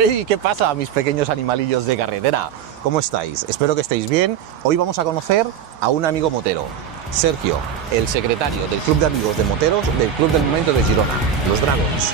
Hey, ¿qué pasa, mis pequeños animalillos de carretera? ¿Cómo estáis? Espero que estéis bien. Hoy vamos a conocer a un amigo motero, Sergio, el secretario del Club de Amigos de Moteros del Club del Momento de Girona, los Dragons.